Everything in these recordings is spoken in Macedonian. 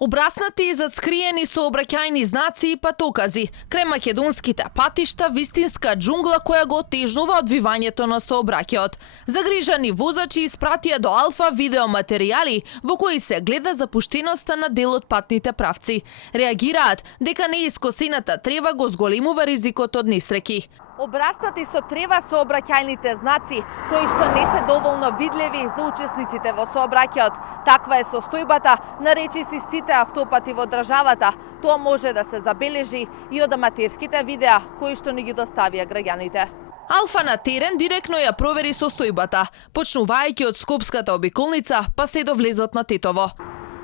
Обраснати и зацкриени сообраќајни знаци и патокази, крај македонските патишта вистинска џунгла која го отежнува одвивањето на сообраќајот. Загрижани возачи испратија до Алфа видеоматеријали во кои се гледа запуштеноста на дел од патните правци. Реагираат дека неискосената трева го зголемува ризикот од несреќи. Обраснати со трева сообраќајните знаци, кои што не се доволно видливи за учесниците во сообраќајот. Таква е состојбата на речиси сите автопати во државата. Тоа може да се забележи и од аматерските видеа кои што ни ги доставија граѓаните. Алфа на терен директно ја провери состојбата, почнувајќи од Скопската обиколница па се до влезот на Тетово.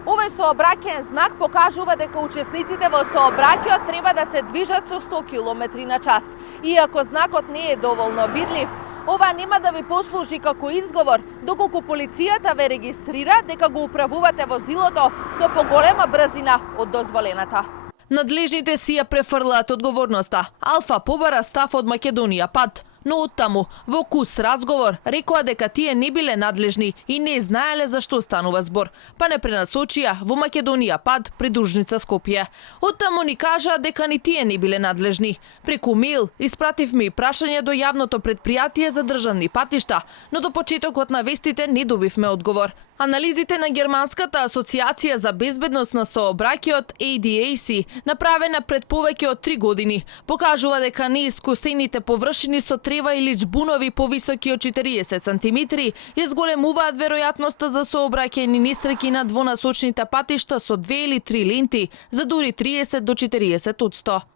Овој сообраќаен знак покажува дека учесниците во сообраќајот треба да се движат со 100 км на час. Иако знакот не е доволно видлив, ова нема да ви послужи како изговор доколку полицијата ве регистрира дека го управувате возилото со поголема брзина од дозволената. Надлежните си ја префрлаат одговорноста. Алфа побара став од Македонија пат, но оттаму, во кус разговор, рекоа дека тие не биле надлежни и не знаеле за што станува збор, па не пренасочија во Македонија пат придружница Скопје. Оттаму ни кажаа дека ни тие не биле надлежни. Преку мејл испративме и прашање до јавното предпријатие за државни патишта, но до почетокот на вестите не добивме одговор. Анализите на Германската асоциација за безбедност на сообраќајот ADAC, направена пред повеќе од 3 години, покажува дека неискусените површини со трева или џбунови повисоки од 40 см ја зголемуваат веројатноста за сообраќајни несреќи на двонасочните патишта со 2 или 3 ленти за дури 30 до 40%.